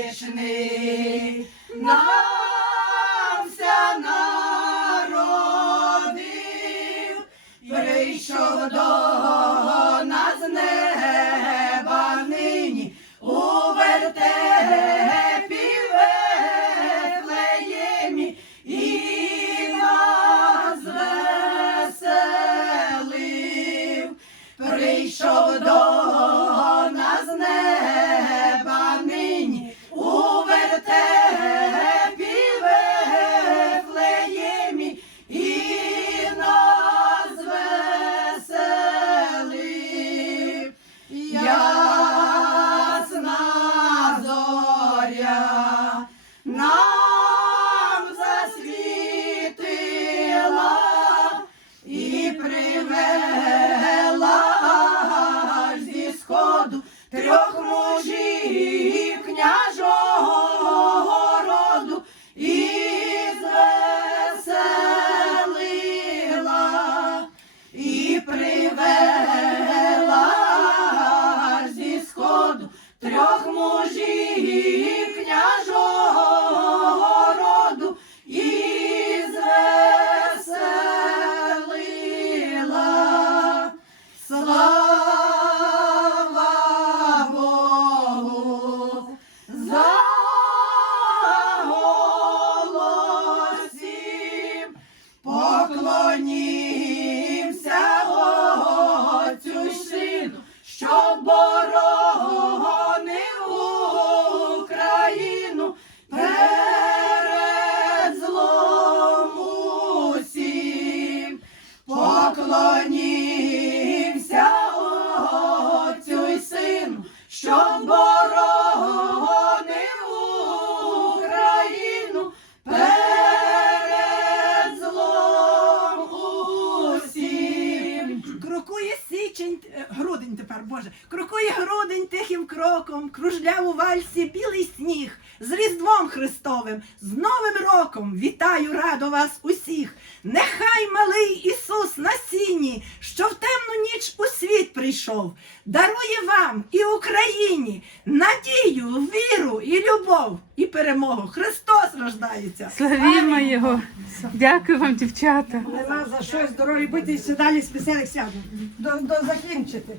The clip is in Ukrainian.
вічний нам вся народив, прийшов до нас з неба нині у вертепі Вифлеємі і нас. Прийшов до todo. Triunfo! Що боронив Україну перед злом усім. Поклонімся грудень тепер, Боже, крокує грудень тихим кроком, кружляв у вальсі білий сніг, з Різдвом Христовим, з Новим роком вітаю радо вас усіх. Нехай малий прийшов, дарує вам і Україні надію, віру і любов, і перемогу. Христос рождається. Славімо Його. Дякую вам, дівчата. Нема за що здорові бути і ще далі з веселих сяду. До, до закінчити.